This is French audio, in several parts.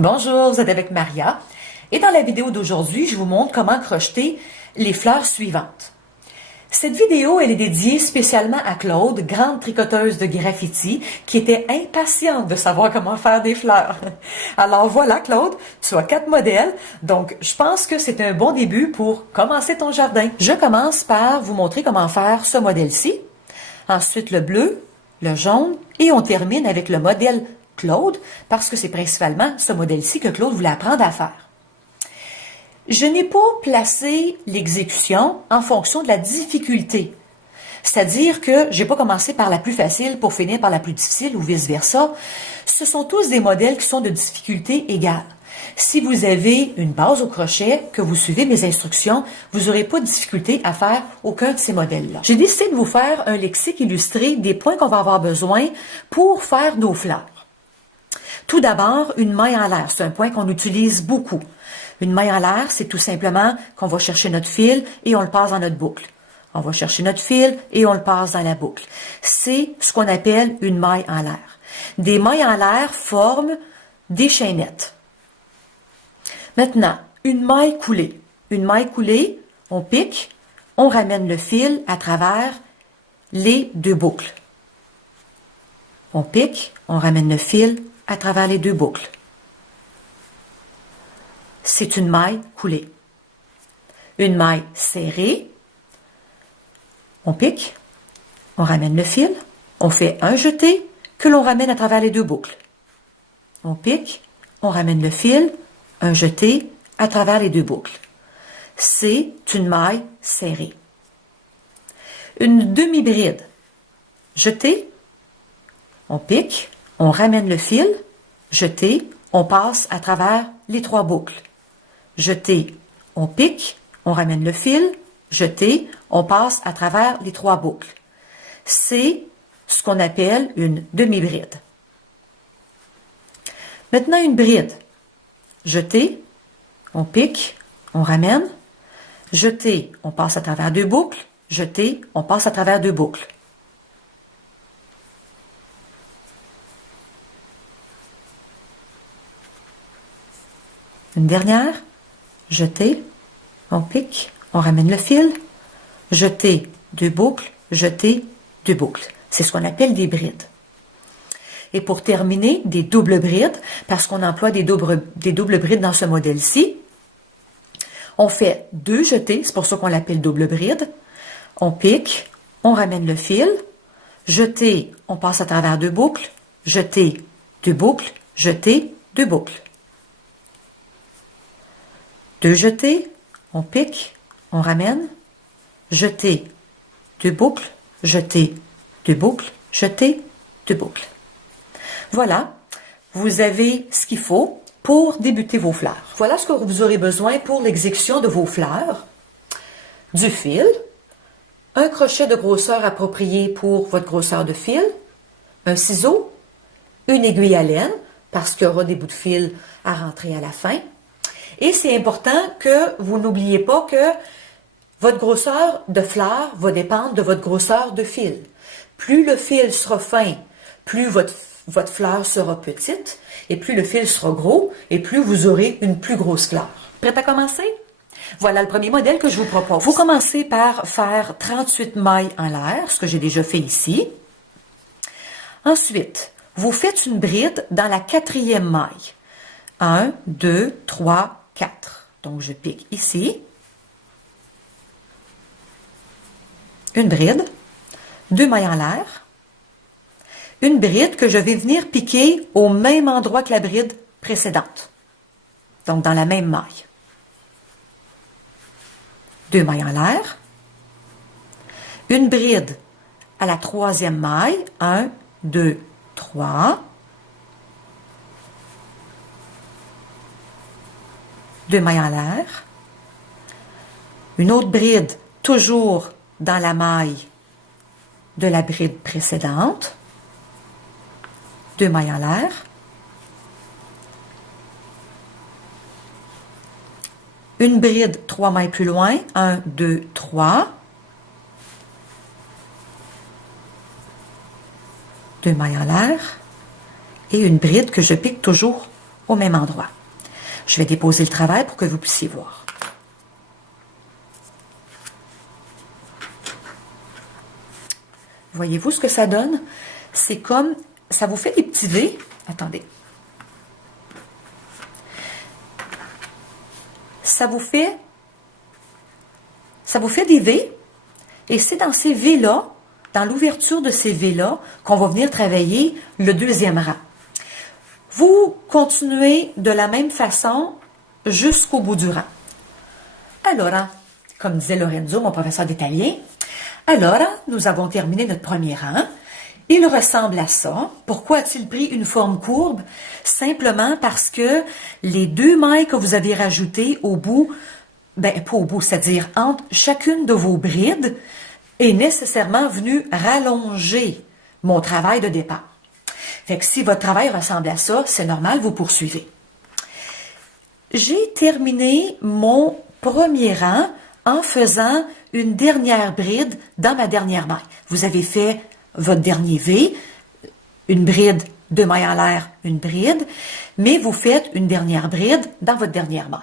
Bonjour, vous êtes avec Maria et dans la vidéo d'aujourd'hui, je vous montre comment crocheter les fleurs suivantes. Cette vidéo, elle est dédiée spécialement à Claude, grande tricoteuse de graffiti, qui était impatiente de savoir comment faire des fleurs. Alors voilà Claude, tu as 4 modèles, donc je pense que c'est un bon début pour commencer ton jardin. Je commence par vous montrer comment faire ce modèle-ci, ensuite le bleu, le jaune et on termine avec le modèle Claude, parce que c'est principalement ce modèle-ci que Claude voulait apprendre à faire. Je n'ai pas placé l'exécution en fonction de la difficulté. C'est-à-dire que je n'ai pas commencé par la plus facile pour finir par la plus difficile ou vice-versa. Ce sont tous des modèles qui sont de difficulté égale. Si vous avez une base au crochet, que vous suivez mes instructions, vous n'aurez pas de difficulté à faire aucun de ces modèles-là. J'ai décidé de vous faire un lexique illustré des points qu'on va avoir besoin pour faire nos fleurs. Tout d'abord, une maille en l'air, c'est un point qu'on utilise beaucoup. Une maille en l'air, c'est tout simplement qu'on va chercher notre fil et on le passe dans notre boucle. On va chercher notre fil et on le passe dans la boucle. C'est ce qu'on appelle une maille en l'air. Des mailles en l'air forment des chaînettes. Maintenant, une maille coulée. Une maille coulée, on pique, on ramène le fil à travers les deux boucles. On pique, on ramène le fil à travers les deux boucles. C'est une maille coulée. Une maille serrée, on pique, on ramène le fil, on fait un jeté que l'on ramène à travers les deux boucles. On pique, on ramène le fil, un jeté à travers les deux boucles. C'est une maille serrée. Une demi-bride, jeté, on pique, on ramène le fil, jeté, on passe à travers les trois boucles. Jeté, on pique, on ramène le fil, jeté, on passe à travers les trois boucles. C'est ce qu'on appelle une demi-bride. Maintenant, une bride. Jeté, on pique, on ramène, jeté, on passe à travers deux boucles, jeté, on passe à travers deux boucles. Une dernière, jeté, on pique, on ramène le fil, jeté, deux boucles, jeté, deux boucles. C'est ce qu'on appelle des brides. Et pour terminer, des doubles brides, parce qu'on emploie des doubles brides dans ce modèle-ci, on fait deux jetés, c'est pour ça qu'on l'appelle double bride. On pique, on ramène le fil, jeté, on passe à travers deux boucles, jeté, deux boucles, jeté, deux boucles. Deux jetés, on pique, on ramène, jeté, deux boucles, jeté, deux boucles, jeté, deux boucles. Voilà, vous avez ce qu'il faut pour débuter vos fleurs. Voilà ce que vous aurez besoin pour l'exécution de vos fleurs. Du fil, un crochet de grosseur appropriée pour votre grosseur de fil, un ciseau, une aiguille à laine, parce qu'il y aura des bouts de fil à rentrer à la fin. Et c'est important que vous n'oubliez pas que votre grosseur de fleur va dépendre de votre grosseur de fil. Plus le fil sera fin, plus votre fleur sera petite, et plus le fil sera gros, et plus vous aurez une plus grosse fleur. Prête à commencer? Voilà le premier modèle que je vous propose. Vous commencez par faire 38 mailles en l'air, ce que j'ai déjà fait ici. Ensuite, vous faites une bride dans la quatrième maille. 1, 2, 3, 4. Donc, je pique ici. Une bride, deux mailles en l'air. Une bride que je vais venir piquer au même endroit que la bride précédente. Donc, dans la même maille. Deux mailles en l'air. Une bride à la troisième maille. 1, 2, 3. Deux mailles en l'air. Une autre bride, toujours dans la maille de la bride précédente. Deux mailles en l'air. Une bride, trois mailles plus loin. 1, 2, 3. Deux mailles en l'air. Et une bride que je pique toujours au même endroit. Je vais déposer le travail pour que vous puissiez voir. Voyez-vous ce que ça donne? C'est comme, ça vous fait des petits V. Attendez. Ça vous fait des V. Et c'est dans ces V-là, dans l'ouverture de ces V-là, qu'on va venir travailler le deuxième rang. Vous continuez de la même façon jusqu'au bout du rang. Alors, comme disait Lorenzo, mon professeur d'italien, alors, nous avons terminé notre premier rang. Il ressemble à ça. Pourquoi a-t-il pris une forme courbe? Simplement parce que les deux mailles que vous avez rajoutées au bout, pas au bout, c'est-à-dire entre chacune de vos brides, est nécessairement venue rallonger mon travail de départ. Fait que si votre travail ressemble à ça, c'est normal, vous poursuivez. J'ai terminé mon premier rang en faisant une dernière bride dans ma dernière maille. Vous avez fait votre dernier V, une bride, 2 mailles en l'air, une bride, mais vous faites une dernière bride dans votre dernière maille.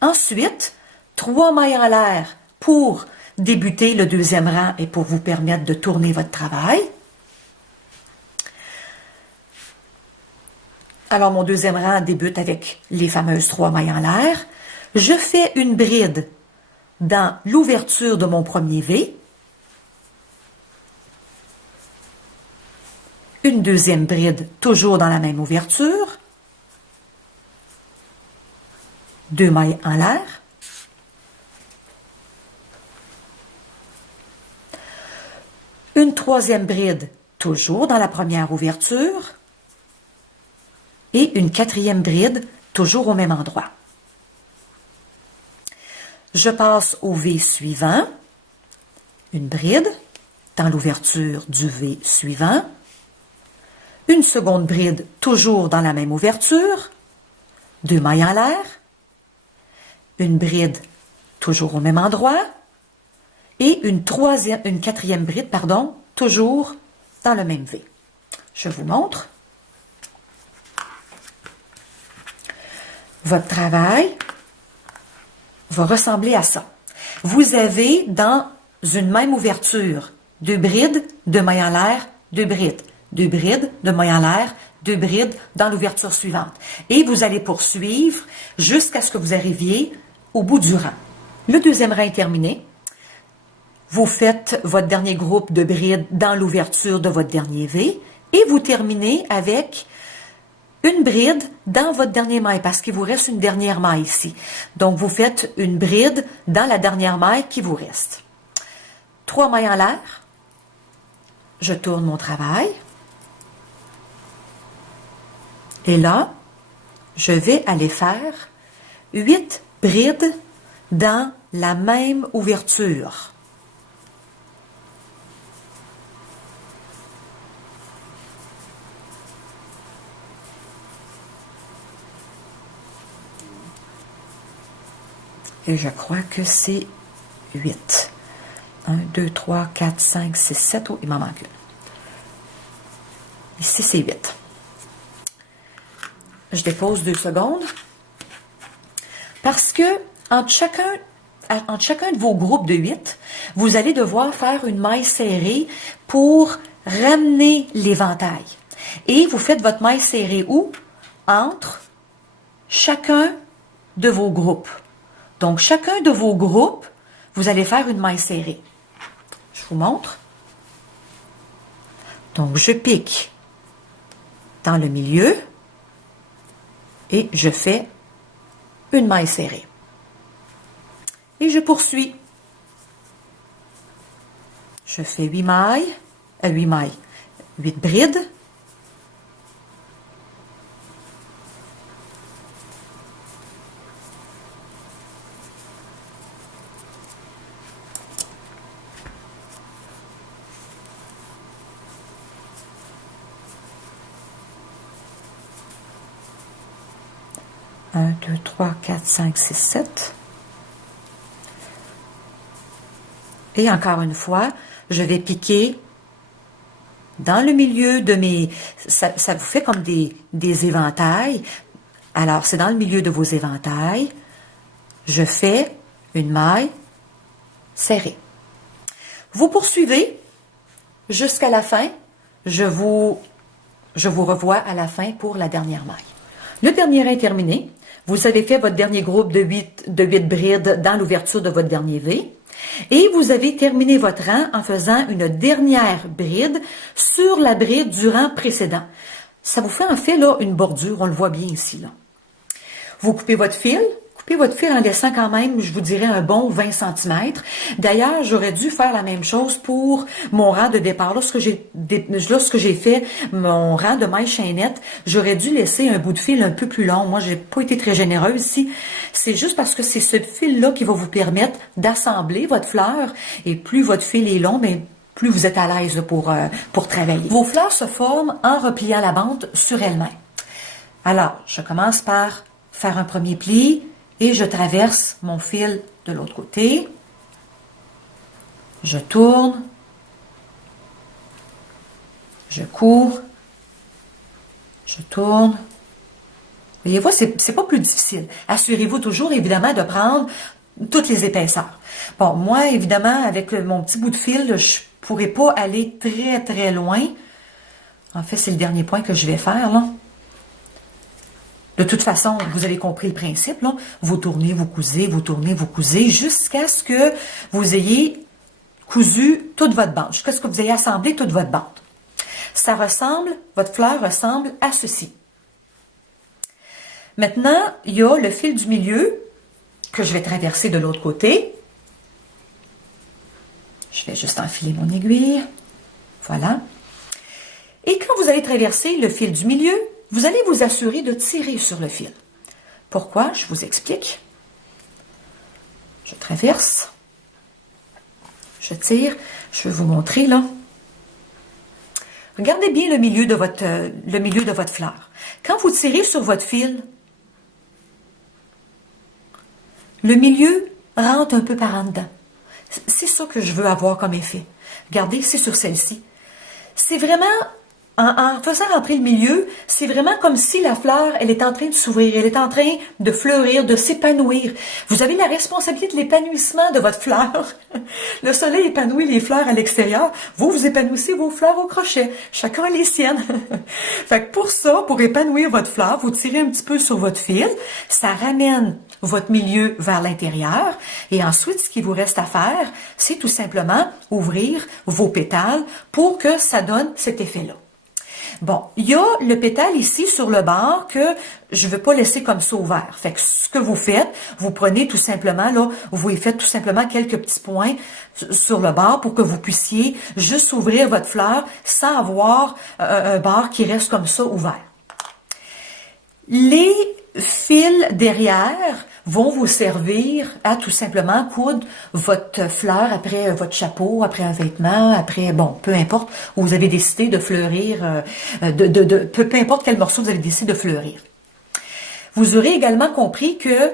Ensuite, 3 mailles en l'air pour débuter le deuxième rang et pour vous permettre de tourner votre travail. Alors, mon deuxième rang débute avec les fameuses 3 mailles en l'air. Je fais une bride dans l'ouverture de mon premier V. Une deuxième bride, toujours dans la même ouverture. 2 mailles en l'air. Une troisième bride, toujours dans la première ouverture. Et une quatrième bride, toujours au même endroit. Je passe au V suivant, une bride dans l'ouverture du V suivant, une seconde bride toujours dans la même ouverture, 2 mailles en l'air, une bride toujours au même endroit et une quatrième bride, toujours dans le même V. Je vous montre. Votre travail va ressembler à ça. Vous avez dans une même ouverture 2 brides, 2 mailles en l'air, 2 brides, 2 brides, 2 mailles en l'air, 2 brides dans l'ouverture suivante. Et vous allez poursuivre jusqu'à ce que vous arriviez au bout du rang. Le deuxième rang est terminé. Vous faites votre dernier groupe de brides dans l'ouverture de votre dernier V et vous terminez avec une bride dans votre dernier maille, parce qu'il vous reste une dernière maille ici. Donc, vous faites une bride dans la dernière maille qui vous reste. 3 mailles en l'air. Je tourne mon travail. Et là, je vais aller faire 8 brides dans la même ouverture. Et je crois que c'est 8. 1, 2, 3, 4, 5, 6, 7. Oh, il m'en manque une. Ici, c'est 8. Je dépose 2 secondes. Parce que entre chacun de vos groupes de 8, vous allez devoir faire une maille serrée pour ramener l'éventail. Et vous faites votre maille serrée où? Entre chacun de vos groupes. Donc, chacun de vos groupes, vous allez faire une maille serrée. Je vous montre. Donc, je pique dans le milieu et je fais une maille serrée. Et je poursuis. Je fais 8 brides. Un, 2, 3, 4, 5, 6, 7. Et encore une fois, je vais piquer dans le milieu de mes... Ça vous fait comme des éventails. Alors, c'est dans le milieu de vos éventails. Je fais une maille serrée. Vous poursuivez jusqu'à la fin. Je vous revois à la fin pour la dernière maille. Le dernier rang est terminé. Vous avez fait votre dernier groupe de 8 brides dans l'ouverture de votre dernier V. Et vous avez terminé votre rang en faisant une dernière bride sur la bride du rang précédent. Ça vous fait en fait là une bordure, on le voit bien ici. Là. Vous coupez votre fil en laissant quand même, je vous dirais, un bon 20 cm. D'ailleurs, j'aurais dû faire la même chose pour mon rang de départ. Lorsque j'ai fait mon rang de maille chaînette, j'aurais dû laisser un bout de fil un peu plus long. Moi, j'ai pas été très généreuse ici. C'est juste parce que c'est ce fil-là qui va vous permettre d'assembler votre fleur. Et plus votre fil est long, bien, plus vous êtes à l'aise pour travailler. Vos fleurs se forment en repliant la bande sur elle-même. Alors, je commence par faire un premier pli et je traverse mon fil de l'autre côté. Je tourne. Je cours. Je tourne. Voyez-vous, c'est pas plus difficile. Assurez-vous toujours, évidemment, de prendre toutes les épaisseurs. Bon, moi, évidemment, avec mon petit bout de fil, je pourrais pas aller très, très loin. En fait, c'est le dernier point que je vais faire, là. De toute façon, vous avez compris le principe, là. Vous tournez, vous cousez, vous tournez, vous cousez, jusqu'à ce que vous ayez cousu toute votre bande, jusqu'à ce que vous ayez assemblé toute votre bande. Ça ressemble, votre fleur ressemble à ceci. Maintenant, il y a le fil du milieu que je vais traverser de l'autre côté. Je vais juste enfiler mon aiguille. Voilà. Et quand vous allez traverser le fil du milieu, vous allez vous assurer de tirer sur le fil. Pourquoi? Je vous explique. Je traverse. Je tire. Je vais vous montrer, là. Regardez bien le milieu de votre fleur. Quand vous tirez sur votre fil, le milieu rentre un peu par en dedans. C'est ça que je veux avoir comme effet. Regardez, c'est sur celle-ci. C'est vraiment, en faisant rentrer le milieu, c'est vraiment comme si la fleur, elle est en train de s'ouvrir, elle est en train de fleurir, de s'épanouir. Vous avez la responsabilité de l'épanouissement de votre fleur. Le soleil épanouit les fleurs à l'extérieur. Vous épanouissez vos fleurs au crochet. Chacun a les siennes. Fait que pour ça, pour épanouir votre fleur, vous tirez un petit peu sur votre fil. Ça ramène votre milieu vers l'intérieur. Et ensuite, ce qu'il vous reste à faire, c'est tout simplement ouvrir vos pétales pour que ça donne cet effet-là. Bon, il y a le pétale ici sur le bord que je ne veux pas laisser comme ça ouvert. Fait que ce que vous faites, vous prenez tout simplement, là, vous y faites tout simplement quelques petits points sur le bord pour que vous puissiez juste ouvrir votre fleur sans avoir un bord qui reste comme ça ouvert. Les fils derrière vont vous servir à tout simplement coudre votre fleur après votre chapeau, après un vêtement, après, bon, peu importe où vous avez décidé de fleurir, peu importe quel morceau vous avez décidé de fleurir. Vous aurez également compris que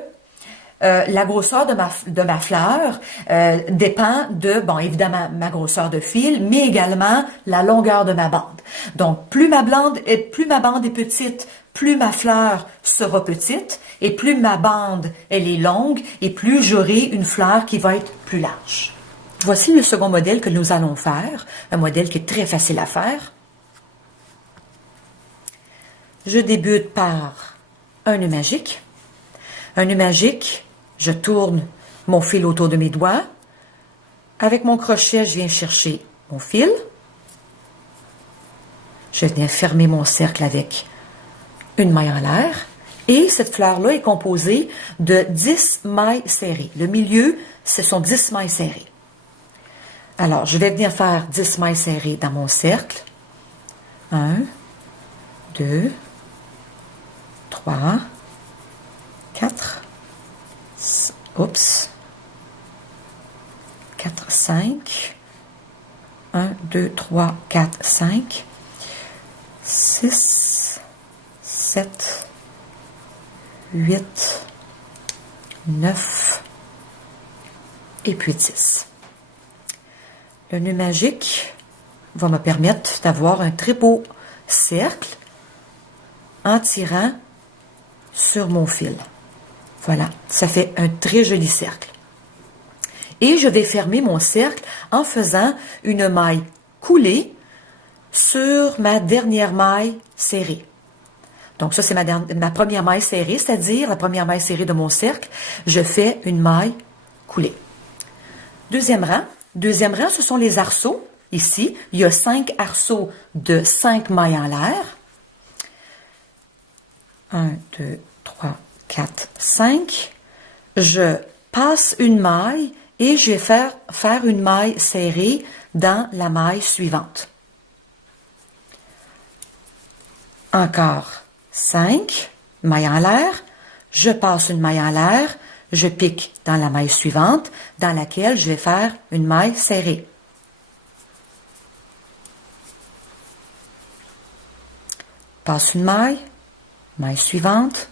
la grosseur de ma fleur dépend de, bon, évidemment, ma grosseur de fil, mais également la longueur de ma bande. Donc, plus ma bande est petite, plus ma fleur sera petite, et plus ma bande, elle est longue, et plus j'aurai une fleur qui va être plus large. Voici le second modèle que nous allons faire, un modèle qui est très facile à faire. Je débute par un nœud magique. Un nœud magique, je tourne mon fil autour de mes doigts. Avec mon crochet, je viens chercher mon fil. Je viens fermer mon cercle avec une maille en l'air. Et cette fleur-là est composée de 10 mailles serrées. Le milieu, ce sont 10 mailles serrées. Alors, je vais venir faire 10 mailles serrées dans mon cercle. 1, 2, 3, 4, 4, 5, 1, 2, 3, 4, 5, 6, 7, 8, 9, et puis 10. Le nœud magique va me permettre d'avoir un très beau cercle en tirant sur mon fil. Voilà, ça fait un très joli cercle. Et je vais fermer mon cercle en faisant une maille coulée sur ma dernière maille serrée. Donc ça, c'est ma première maille serrée, c'est-à-dire la première maille serrée de mon cercle. Je fais une maille coulée. Deuxième rang, ce sont les arceaux. Ici, il y a 5 arceaux de 5 mailles en l'air. 1, 2, 3, 4, 5. Je passe une maille et je vais faire une maille serrée dans la maille suivante. Encore 5 mailles en l'air. Je passe une maille en l'air. Je pique dans la maille suivante dans laquelle je vais faire une maille serrée. Passe une maille, maille suivante,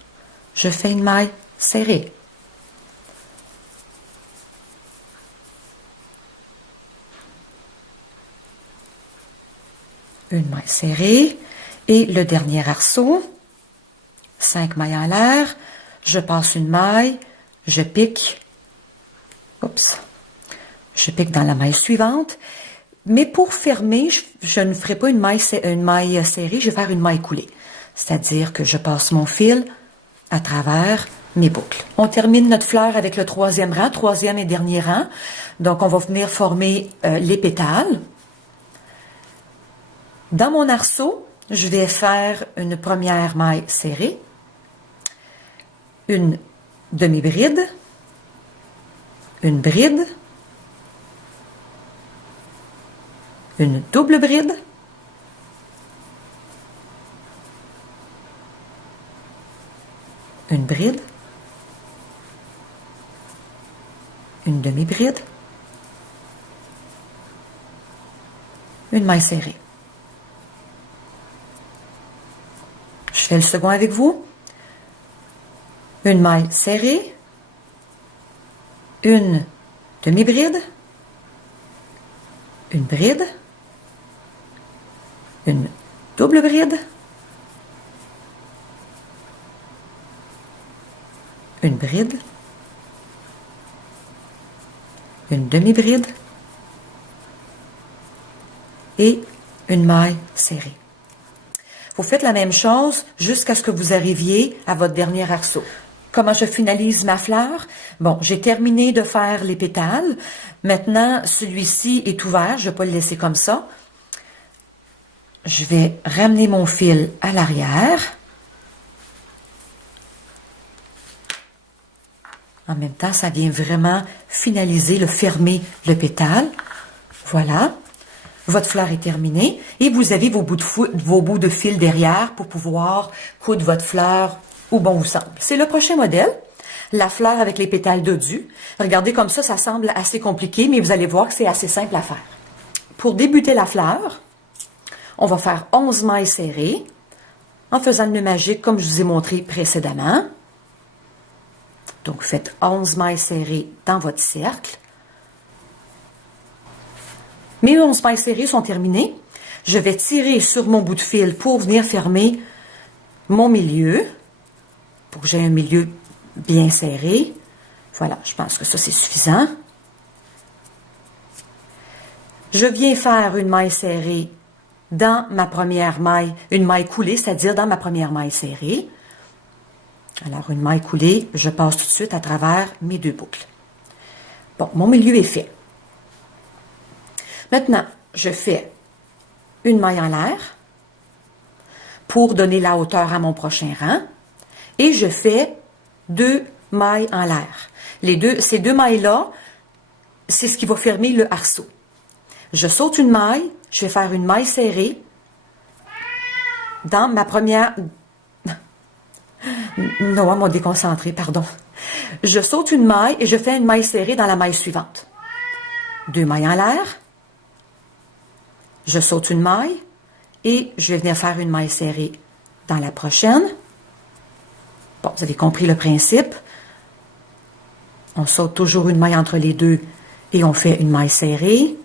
je fais une maille serrée. Une maille serrée et le dernier arceau, 5 mailles en l'air, je passe une maille, je pique, je pique dans la maille suivante, mais pour fermer, je ne ferai pas une maille serrée, je vais faire une maille coulée. C'est-à-dire que je passe mon fil à travers mes boucles. On termine notre fleur avec le troisième rang, troisième et dernier rang. Donc, on va venir former les pétales. Dans mon arceau, je vais faire une première maille serrée, une demi-bride, une bride, une double bride, une bride, une demi-bride, une maille serrée. Je fais le second avec vous. Une maille serrée, une demi-bride, une bride, une double bride, une bride, une demi-bride et une maille serrée. Vous faites la même chose jusqu'à ce que vous arriviez à votre dernier arceau. Comment je finalise ma fleur? Bon, j'ai terminé de faire les pétales. Maintenant, celui-ci est ouvert. Je ne vais pas le laisser comme ça. Je vais ramener mon fil à l'arrière. En même temps, ça vient vraiment finaliser, fermer le pétale. Voilà. Votre fleur est terminée et vous avez vos bouts de fil derrière pour pouvoir coudre votre fleur où bon vous semble. C'est le prochain modèle, la fleur avec les pétales dodus. Regardez comme ça semble assez compliqué, mais vous allez voir que c'est assez simple à faire. Pour débuter la fleur, on va faire 11 mailles serrées en faisant le nœud magique comme je vous ai montré précédemment. Donc, faites 11 mailles serrées dans votre cercle. Mes 11 mailles serrées sont terminées. Je vais tirer sur mon bout de fil pour venir fermer mon milieu, pour que j'ai un milieu bien serré. Voilà, je pense que ça, c'est suffisant. Je viens faire une maille serrée dans ma première maille, une maille coulée, c'est-à-dire dans ma première maille serrée. Alors, une maille coulée, je passe tout de suite à travers mes deux boucles. Bon, mon milieu est fait. Maintenant, je fais une maille en l'air pour donner la hauteur à mon prochain rang et je fais 2 mailles en l'air. Ces deux mailles-là, c'est ce qui va fermer le arceau. Je saute une maille, je vais faire une maille serrée dans ma première... Noah m'a déconcentré, pardon. Je saute une maille et je fais une maille serrée dans la maille suivante. 2 mailles en l'air. Je saute une maille et je vais venir faire une maille serrée dans la prochaine. Bon, vous avez compris le principe. On saute toujours une maille entre les deux et on fait une maille serrée.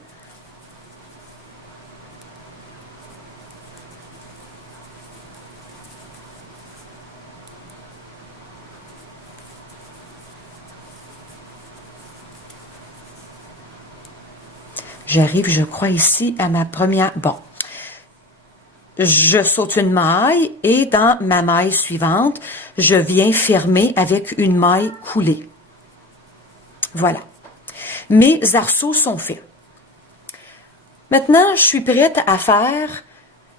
J'arrive, je crois, ici à ma première... Bon. Je saute une maille et dans ma maille suivante, je viens fermer avec une maille coulée. Voilà. Mes arceaux sont faits. Maintenant, je suis prête à faire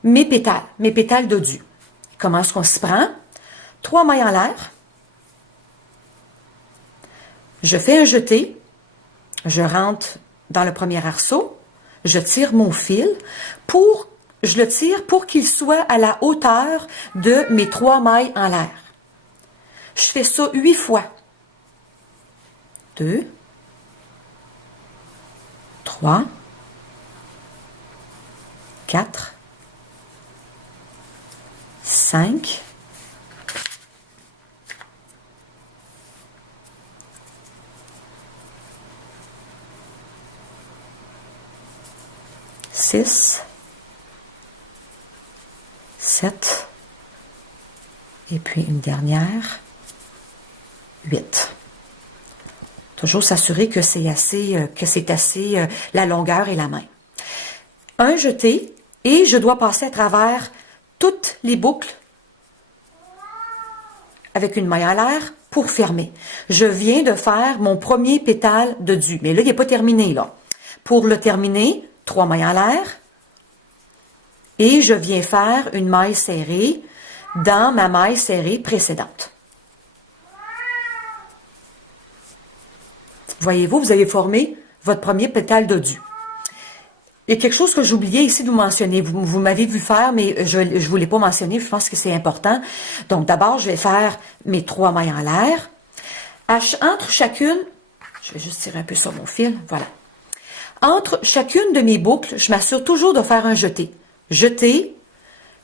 mes pétales dodus. Comment est-ce qu'on s'y prend? 3 mailles en l'air. Je fais un jeté. Je rentre dans le premier arceau. Je tire mon fil je le tire pour qu'il soit à la hauteur de mes 3 mailles en l'air. Je fais ça 8 fois. 2, 3, 4, 5, 6, 7, et puis une dernière, 8. Toujours s'assurer que c'est assez, la longueur et la main. Un jeté, et je dois passer à travers toutes les boucles avec une maille en l'air pour fermer. Je viens de faire mon premier pétale dodu, mais là, il n'est pas terminé, là. Pour le terminer, 3 mailles en l'air, et je viens faire une maille serrée dans ma maille serrée précédente. Voyez-vous, vous avez formé votre premier pétale dodu. Il y a quelque chose que j'oubliais ici de vous mentionner. Vous m'avez vu faire, mais je ne vous l'ai pas mentionné. Je pense que c'est important. Donc, d'abord, je vais faire mes 3 mailles en l'air. Entre chacune, je vais juste tirer un peu sur mon fil. Voilà. Entre chacune de mes boucles, je m'assure toujours de faire un jeté. Jeté,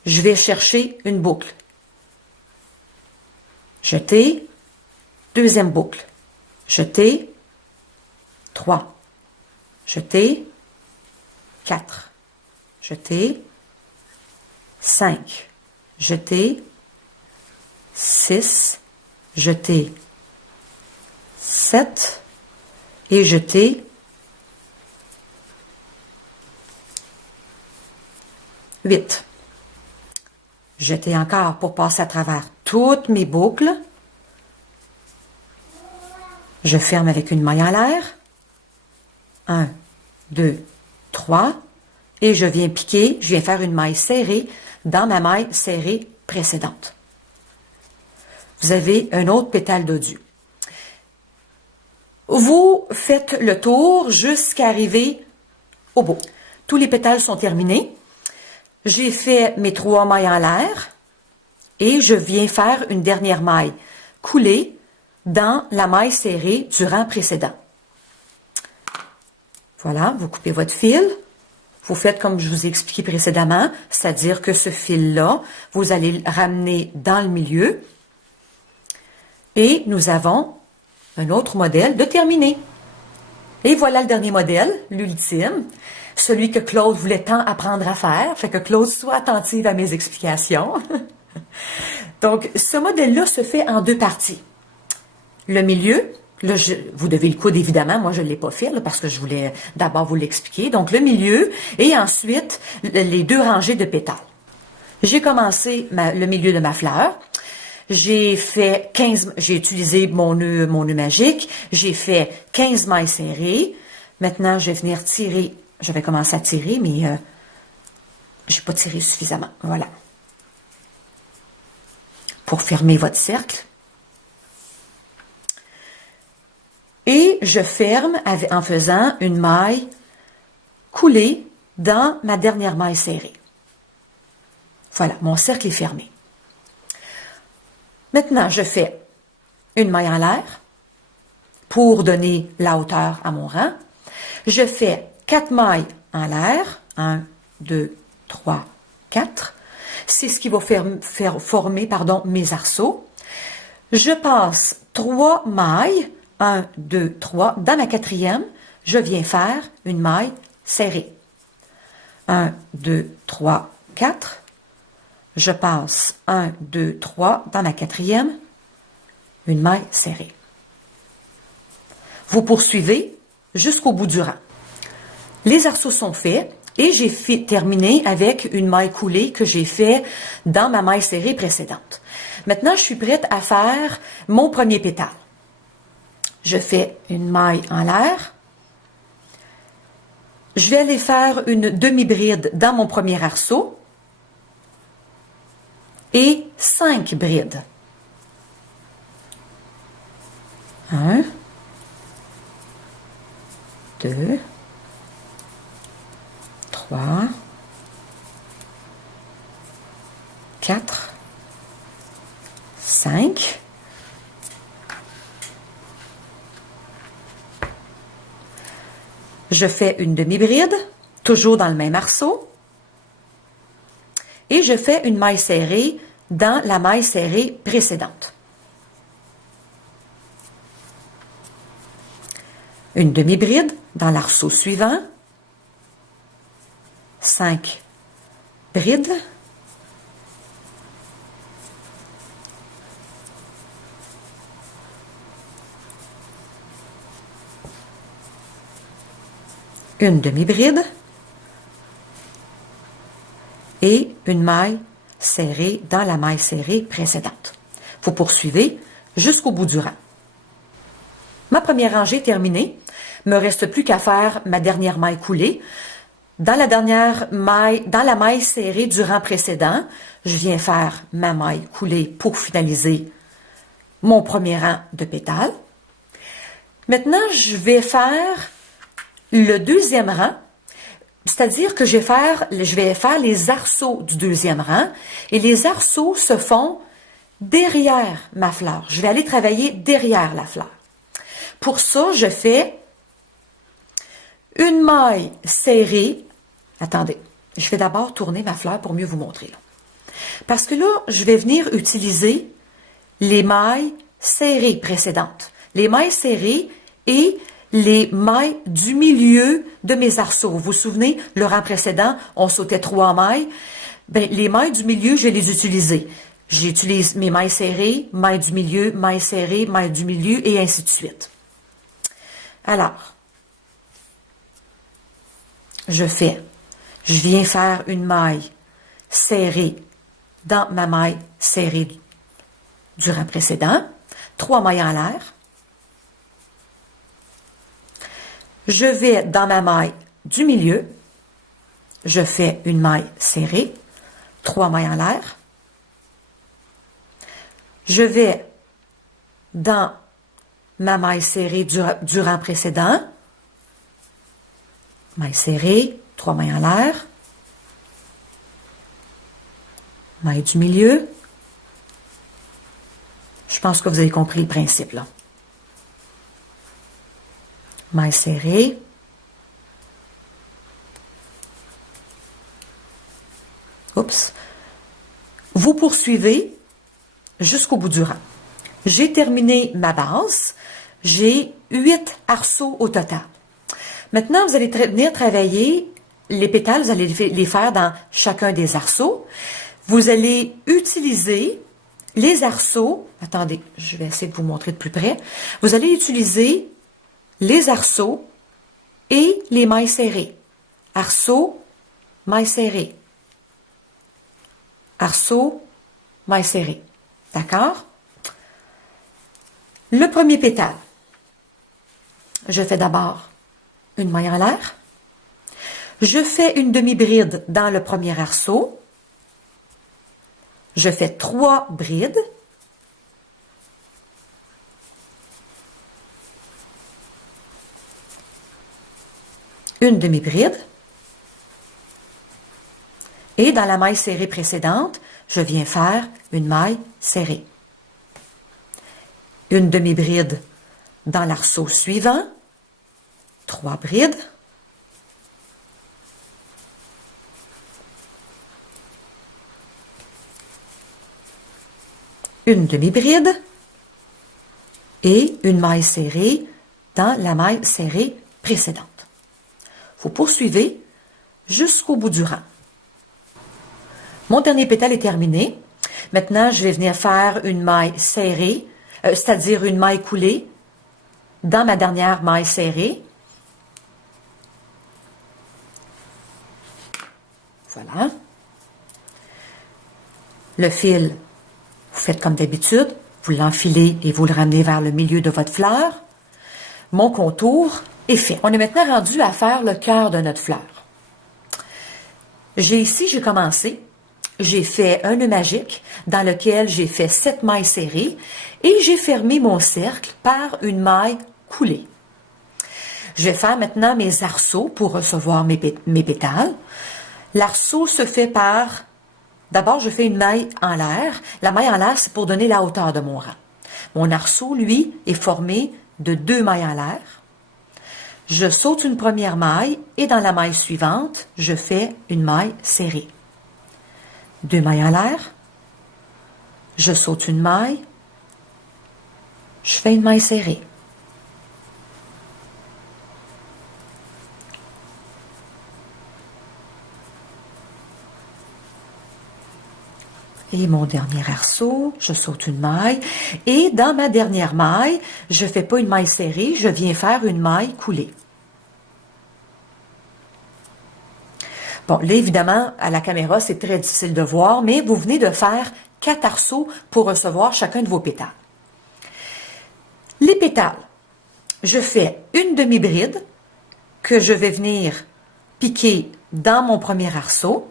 je vais chercher une boucle. Jeté, deuxième boucle. Jeté, 3. Jeté, 4. Jeté, 5. Jeté, 6. Jeté, 7. Et jeté, 8. Jeté encore pour passer à travers toutes mes boucles. Je ferme avec une maille en l'air. 1, 2, 3. Et je viens piquer, je viens faire une maille serrée dans ma maille serrée précédente. Vous avez un autre pétale dodu. Vous faites le tour jusqu'à arriver au bout. Tous les pétales sont terminés. J'ai fait mes 3 mailles en l'air et je viens faire une dernière maille coulée dans la maille serrée du rang précédent. Voilà, vous coupez votre fil. Vous faites comme je vous ai expliqué précédemment, c'est-à-dire que ce fil-là, vous allez le ramener dans le milieu. Et nous avons un autre modèle de terminé. Et voilà le dernier modèle, l'ultime. Celui que Claude voulait tant apprendre à faire, fait que Claude soit attentive à mes explications. Donc, ce modèle-là se fait en 2 parties. Le milieu, là, vous devez le coudre évidemment, moi je ne l'ai pas fait là, parce que je voulais d'abord vous l'expliquer. Donc, le milieu et ensuite les 2 rangées de pétales. J'ai commencé le milieu de ma fleur. J'ai utilisé mon nœud magique. J'ai fait 15 mailles serrées. Maintenant, je vais venir tirer. Je vais commencer à tirer, mais je n'ai pas tiré suffisamment. Voilà. Pour fermer votre cercle. Et je ferme en faisant une maille coulée dans ma dernière maille serrée. Voilà, mon cercle est fermé. Maintenant, je fais une maille en l'air pour donner la hauteur à mon rang. Je fais 4 mailles en l'air. 1, 2, 3, 4. C'est ce qui va former mes arceaux. Je passe 3 mailles. 1, 2, 3. Dans ma 4e, je viens faire une maille serrée. 1, 2, 3, 4. Je passe 1, 2, 3 dans ma 4e, une maille serrée. Vous poursuivez jusqu'au bout du rang. Les arceaux sont faits et j'ai terminé avec une maille coulée que j'ai fait dans ma maille serrée précédente. Maintenant, je suis prête à faire mon premier pétale. Je fais une maille en l'air. Je vais aller faire une demi-bride dans mon premier arceau et 5 brides. 1, 2, 3, 4, 5. Je fais une demi-bride, toujours dans le même arceau. Et je fais une maille serrée dans la maille serrée précédente. Une demi-bride dans l'arceau suivant. 5 brides. Une demi-bride et une maille serrée dans la maille serrée précédente. Vous poursuivez jusqu'au bout du rang. Ma première rangée est terminée. Il ne me reste plus qu'à faire ma dernière maille coulée. Dans la dernière maille, dans la maille serrée du rang précédent, je viens faire ma maille coulée pour finaliser mon premier rang de pétales. Maintenant, je vais faire le deuxième rang, c'est-à-dire que je vais faire les arceaux du deuxième rang et les arceaux se font derrière ma fleur. Je vais aller travailler derrière la fleur. Pour ça, je fais une maille serrée. Attendez, je vais d'abord tourner ma fleur pour mieux vous montrer. Là. Parce que là, je vais venir utiliser les mailles serrées précédentes. Les mailles serrées et les mailles du milieu de mes arceaux. Vous vous souvenez, le rang précédent, on sautait 3 mailles. Ben, les mailles du milieu, je vais les utiliser. J'utilise mes mailles serrées, mailles du milieu, mailles serrées, mailles du milieu et ainsi de suite. Alors, je viens faire une maille serrée dans ma maille serrée du rang précédent. 3 mailles en l'air. Je vais dans ma maille du milieu, je fais une maille serrée, 3 mailles en l'air. Je vais dans ma maille serrée du rang précédent, maille serrée, 3 mailles en l'air, maille du milieu. Je pense que vous avez compris le principe là. Maille serrée. Oups. Vous poursuivez jusqu'au bout du rang. J'ai terminé ma base. J'ai 8 arceaux au total. Maintenant, vous allez venir travailler les pétales, vous allez les faire dans chacun des arceaux. Vous allez utiliser les arceaux. Attendez, je vais essayer de vous montrer de plus près. Vous allez utiliser les arceaux et les mailles serrées. Arceau, maille serrée. Arceau, maille serrée. D'accord? Le premier pétale. Je fais d'abord une maille en l'air. Je fais une demi-bride dans le premier arceau. Je fais 3 brides. Une demi-bride. Et dans la maille serrée précédente, je viens faire une maille serrée. Une demi-bride dans l'arceau suivant. 3 brides. Une demi-bride. Et une maille serrée dans la maille serrée précédente. Vous poursuivez jusqu'au bout du rang. Mon dernier pétale est terminé. Maintenant, je vais venir faire une maille serrée, c'est-à-dire une maille coulée dans ma dernière maille serrée. Voilà. Le fil, vous faites comme d'habitude, vous l'enfilez et vous le ramenez vers le milieu de votre fleur. Mon contour est fait. On est maintenant rendu à faire le cœur de notre fleur. J'ai commencé, j'ai fait un nœud magique dans lequel j'ai fait 7 mailles serrées et j'ai fermé mon cercle par une maille coulée. Je vais faire maintenant mes arceaux pour recevoir mes pétales. L'arceau se fait par... D'abord, je fais une maille en l'air. La maille en l'air, c'est pour donner la hauteur de mon rang. Mon arceau, lui, est formé de 2 mailles en l'air. Je saute une première maille et dans la maille suivante, je fais une maille serrée. 2 mailles en l'air. Je saute une maille. Je fais une maille serrée. Et mon dernier arceau, je saute une maille. Et dans ma dernière maille, je ne fais pas une maille serrée, je viens faire une maille coulée. Bon, là, évidemment, à la caméra, c'est très difficile de voir, mais vous venez de faire 4 arceaux pour recevoir chacun de vos pétales. Les pétales, je fais une demi-bride que je vais venir piquer dans mon premier arceau.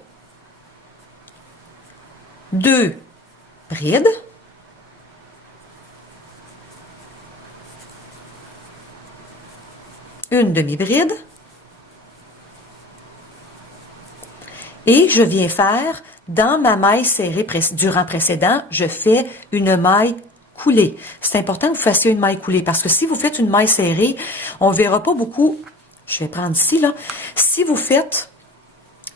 2 brides, une demi-bride, et je viens faire, dans ma maille serrée du rang précédent, je fais une maille coulée. C'est important que vous fassiez une maille coulée, parce que si vous faites une maille serrée, on ne verra pas beaucoup, je vais prendre ici, là, si vous faites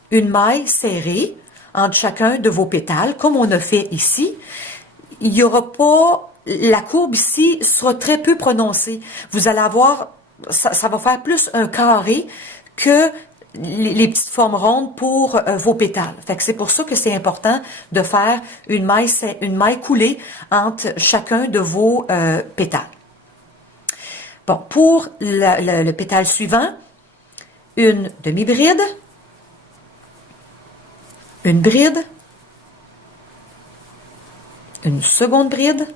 une maille serrée, entre chacun de vos pétales, comme on a fait ici, il n'y aura pas, la courbe ici sera très peu prononcée. Vous allez avoir, ça va faire plus un carré que les petites formes rondes pour vos pétales. Fait que c'est pour ça que c'est important de faire une maille coulée entre chacun de vos pétales. Bon, pour le pétale suivant, une demi-bride, une bride, une seconde bride,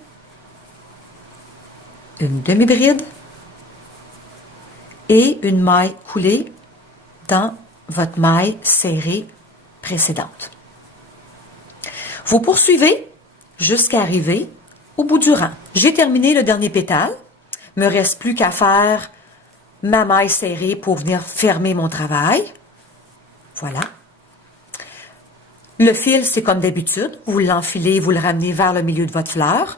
une demi-bride et une maille coulée dans votre maille serrée précédente. Vous poursuivez jusqu'à arriver au bout du rang. J'ai terminé le dernier pétale. Il ne me reste plus qu'à faire ma maille serrée pour venir fermer mon travail. Voilà. Le fil, c'est comme d'habitude. Vous l'enfilez, vous le ramenez vers le milieu de votre fleur.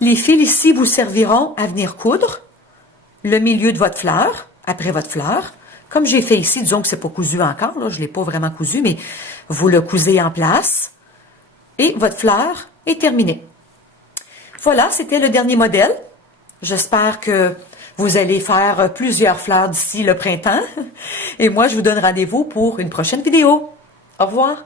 Les fils ici vous serviront à venir coudre le milieu de votre fleur, après votre fleur. Comme j'ai fait ici, disons que c'est pas cousu encore, là, je ne l'ai pas vraiment cousu, mais vous le cousez en place. Et votre fleur est terminée. Voilà, c'était le dernier modèle. J'espère que vous allez faire plusieurs fleurs d'ici le printemps. Et moi, je vous donne rendez-vous pour une prochaine vidéo. Au revoir.